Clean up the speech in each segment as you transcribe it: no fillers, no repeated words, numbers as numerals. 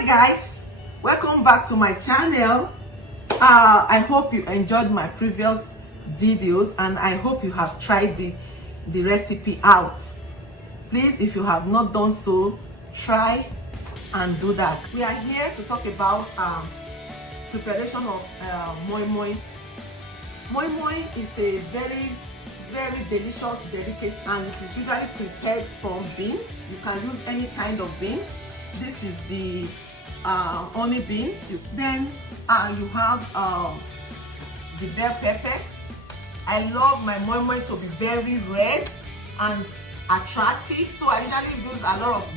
Hi guys, welcome back to my channel. I hope you enjoyed my previous videos and I hope you have tried the recipe out. Please, if you have not done so, try and do that. We are here to talk about preparation of moi moi. Moi moi is a very delicious delicacy and it is usually prepared from beans. You can use any kind of beans. This is the honey beans. Then you have the bell pepper. I love my moi moi to be very red and attractive, so I usually use a lot of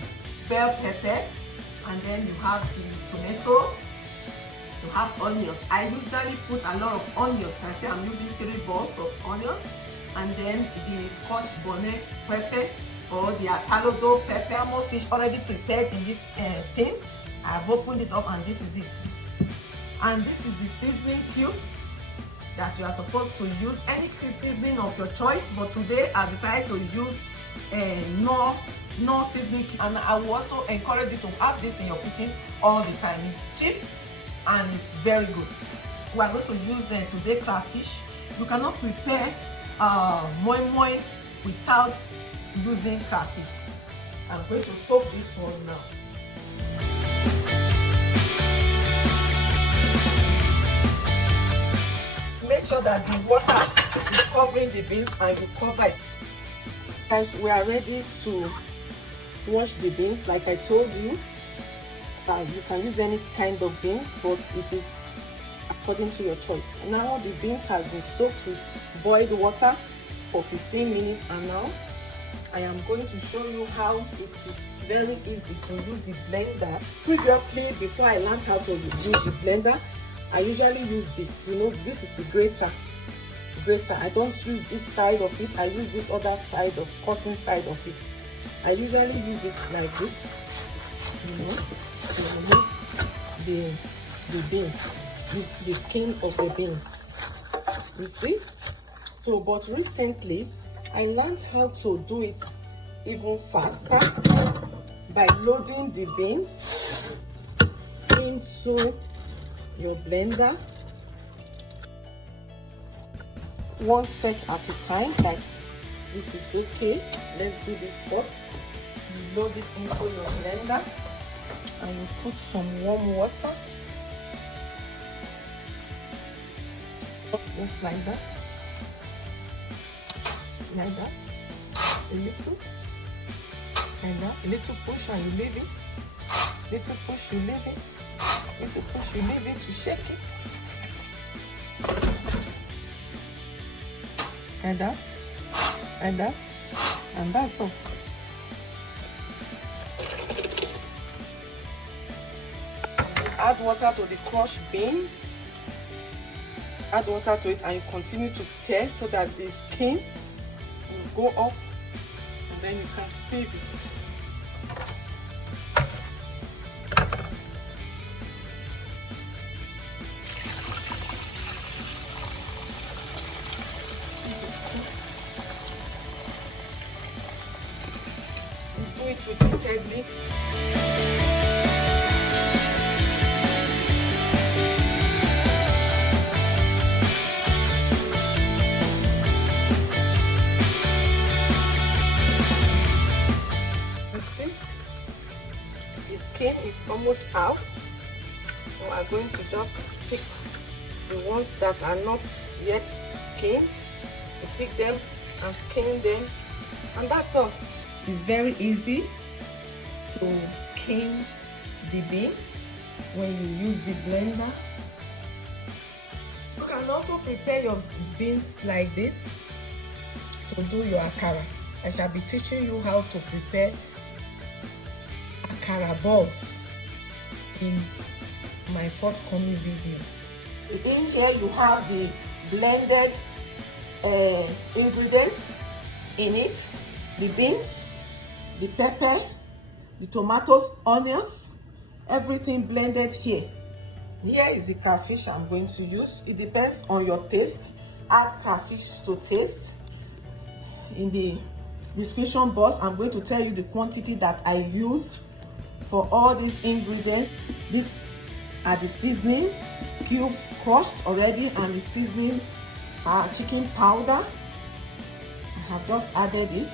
bell pepper. And then you have the tomato. You have onions. I usually put a lot of onions. You can see I'm using 3 balls of onions. And then the Scotch bonnet pepper or the atalodo pepper. Salmon fish already prepared in this thing. I've opened it up and this is it. And this is the seasoning cubes that you are supposed to use. Any seasoning of your choice, but today I decided to use no seasoning. And I will also encourage you to have this in your kitchen all the time. It's cheap and it's very good. We are going to use today crayfish. You cannot prepare moi moi without using crayfish. I'm going to soak this one now. Make sure that the water is covering the beans and you cover it. Guys, we are ready to wash the beans. Like I told you, you can use any kind of beans, but it is according to your choice. Now the beans has been soaked with boiled water for 15 minutes, and now I am going to show you how it is very easy to use the blender. Previously, before I learned how to use the blender, I usually use this. You know, this is a grater. I don't use this side of it. I use this other side of cotton side of it. I usually use it like this, you know, to remove the beans, the skin of the beans. You see? So, but recently I learned how to do it even faster by loading the beans into your blender, one set at a time. Like this is okay. Let's do this first. You load it into your blender and you put some warm water, just like that, a little, and that, a little push and you leave it, little push, you leave it, little push, you leave it, you shake it, and that, and that's all. Add water to the crushed beans. Add water to it and you continue to stir so that the skin will go up, and then you can save it. See the skin? You do it repeatedly. The skin is almost out. So we are going to just pick the ones that are not yet skinned. You pick them and skin them, and that's all. It's very easy to skin the beans when you use the blender. You can also prepare your beans like this to do your akara. I shall be teaching you how to prepare akara balls in my forthcoming video. In here you have the blended ingredients in it: the beans, the pepper, the tomatoes, onions, everything blended here. Here is the crayfish I'm going to use. It depends on your taste. Add crayfish to taste. In the description box, I'm going to tell you the quantity that I use for all these ingredients. These are the seasoning cubes crushed already, and the seasoning chicken powder. I have just added it,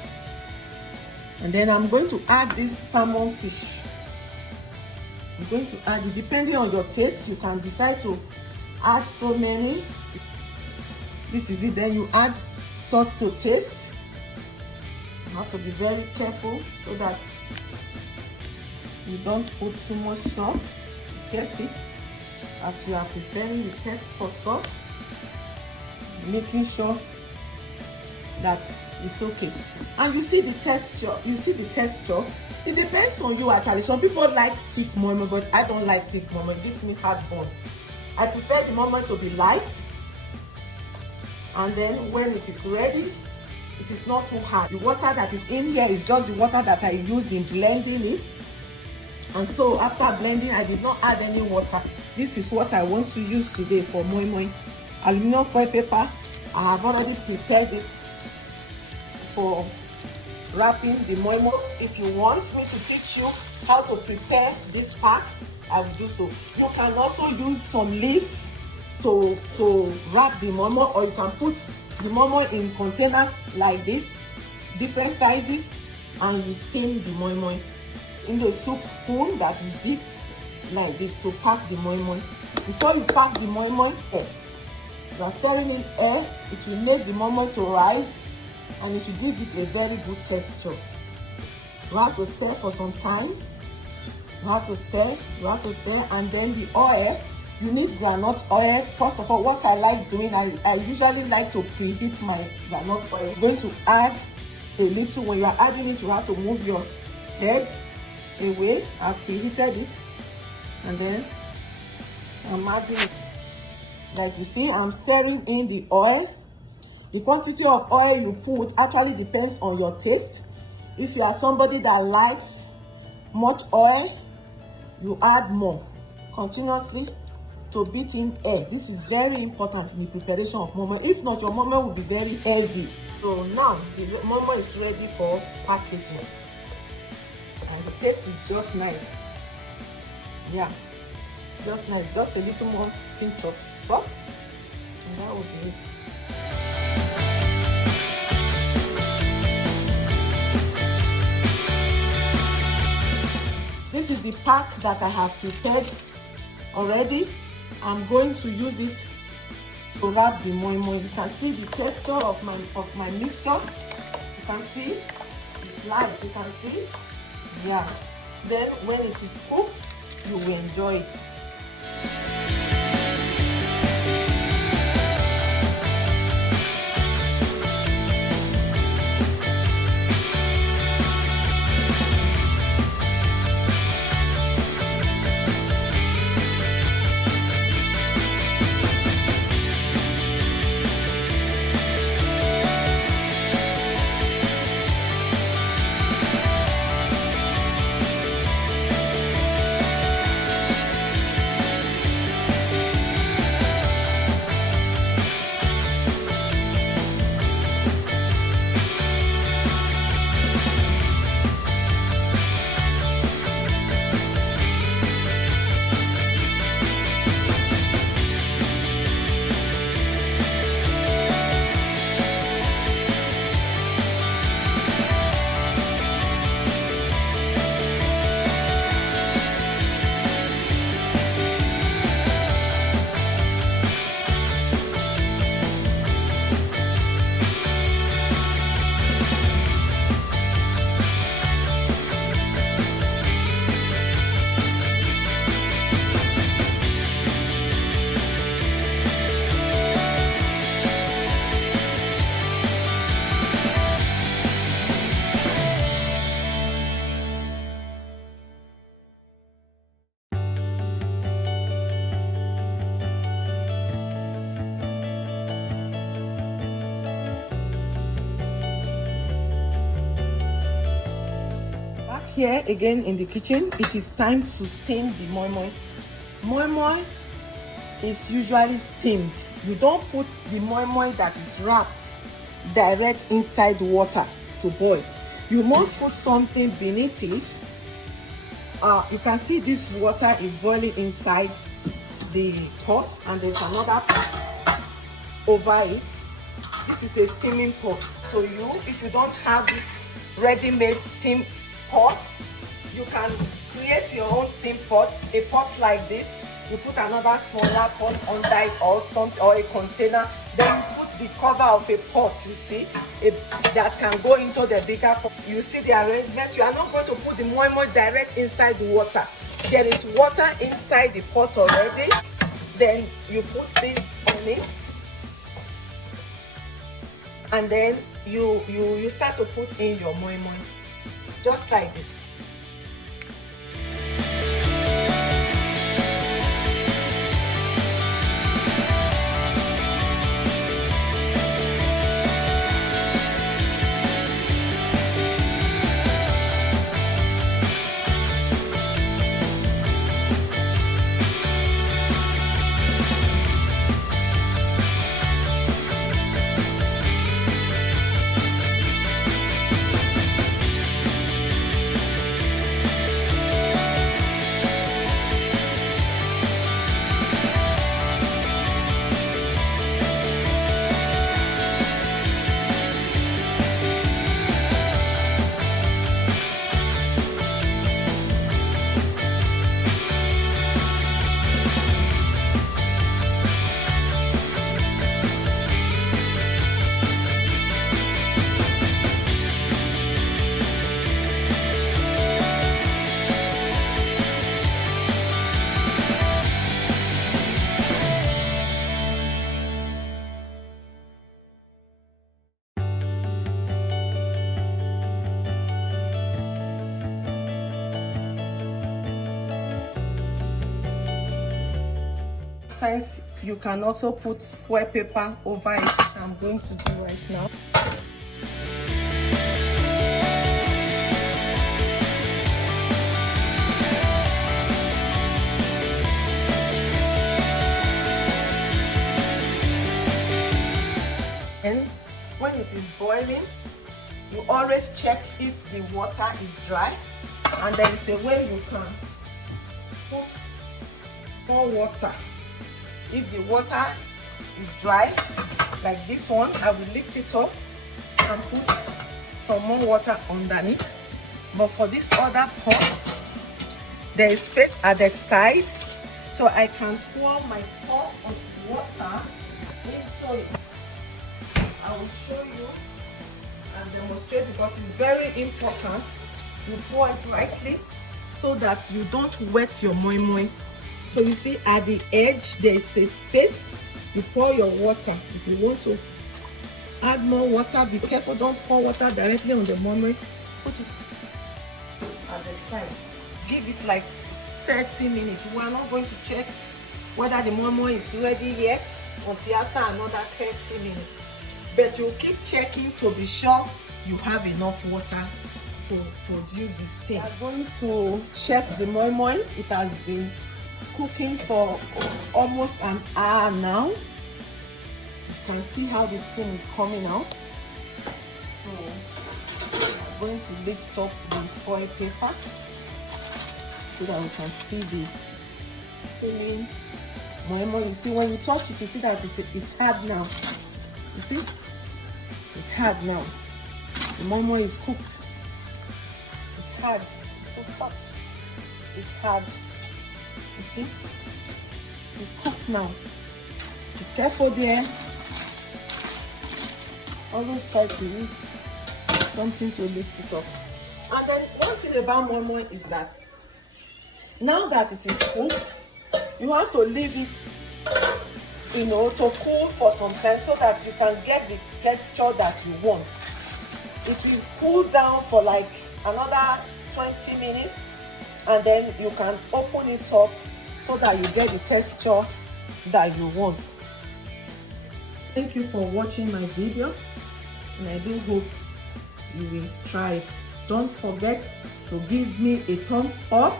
and then I'm going to add this salmon fish. I'm going to add it depending on your taste. You can decide to add so many. This is it. Then you add salt to taste. You have to be very careful so that you don't put too much salt. Taste it as you are preparing. You test for salt, making sure that it's okay. And you see the texture. It depends on you actually. Some people like thick moi moi, but I don't like thick moi moi. It gives me heartburn. I prefer the moi moi to be light, and then when it is ready, it is not too hard. The water that is in here is just the water that I use in blending it. And so after blending, I did not add any water. This is what I want to use today for moi moi. Aluminium foil paper. I have already prepared it for wrapping the moi moi. If you want me to teach you how to prepare this pack, I will do so. You can also use some leaves to wrap the moi moi, or you can put the moi moi in containers like this, different sizes, and you steam the moi moi in the soup spoon that is deep like this to pack the moi moi. Before you pack the moi moi, you are stirring in air. It will make the moi moi to rise, and it will give it a very good texture. You have to stir for some time. You have to stir, and then the oil, you need groundnut oil. First of all, what I like doing, I usually like to preheat my groundnut oil. I'm going to add a little. When you are adding it, you have to move your head away. I've preheated it, and then I'm adding it. Like you see, I'm stirring in the oil. The quantity of oil you put actually depends on your taste. If you are somebody that likes much oil, you add more continuously to beat in air. This is very important in the preparation of moi moi. If not, your moi moi will be very heavy. So now the moi moi is ready for packaging, and the taste is just nice. Yeah, just nice. Just a little more pinch of salt, and that will be it. This is the pack that I have prepared already. I'm going to use it to wrap the moi moi. You can see the texture of my mixture. You can see it's light. You can see, yeah. Then when it is cooked, you will enjoy it. Here again in the kitchen, it is time to steam the moi moi. Moi moi is usually steamed. You don't put the moi moi that is wrapped direct inside water to boil. You must put something beneath it You can see this water is boiling inside the pot, and there's another pot over it. This is a steaming pot. So if you don't have this ready-made steam pot, you can create your own steam pot. A pot like this, you put another smaller pot under it, or something, or a container. Then you put the cover of a pot, you see, that can go into the bigger pot. You see the arrangement. You are not going to put the moi moi direct inside the water. There is water inside the pot already. Then you put this on it, and then you start to put in your moi moi, just like this. Sometimes you can also put foil paper over it, which I'm going to do right now. And when it is boiling, you always check if the water is dry, and there is a way you can put more water. If the water is dry, like this one, I will lift it up and put some more water underneath. But for this other pot, there is space at the side, so I can pour my pot of water into it. I will show you and demonstrate, because it's very important you pour it rightly so that you don't wet your moi moi. So you see at the edge there is a space. You pour your water. If you want to add more water, be careful, don't pour water directly on the moi moi. Put it at the side. Give it like 30 minutes. We are not going to check whether the moi moi is ready yet until after another 30 minutes. But you keep checking to be sure you have enough water to produce this thing. We are going to check the moi moi. It has been cooking for almost an hour now. You can see how this thing is coming out. So I'm going to lift up the foil paper so that we can see this steaming moi moi. You see, when you touch it, you see that it's hard now. You see, it's hard now. The moi moi is cooked. It's hard. It's so hot. It's hard. You see, it's cooked now. Be careful there. Always try to use something to lift it up. And then one thing about moi moi is that now that it is cooked, you have to leave it, you know, to cool for some time so that you can get the texture that you want. It will cool down for like another 20 minutes, and then you can open it up so that you get the texture that you want. Thank you for watching my video, and I do hope you will try it. Don't forget to give me a thumbs up,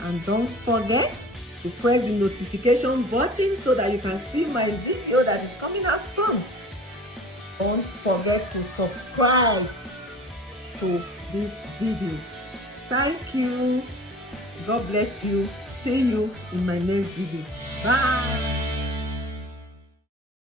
and don't forget to press the notification button so that you can see my video that is coming out soon. Don't forget to subscribe to this video. Thank you. God bless you. See you in my next video. Bye.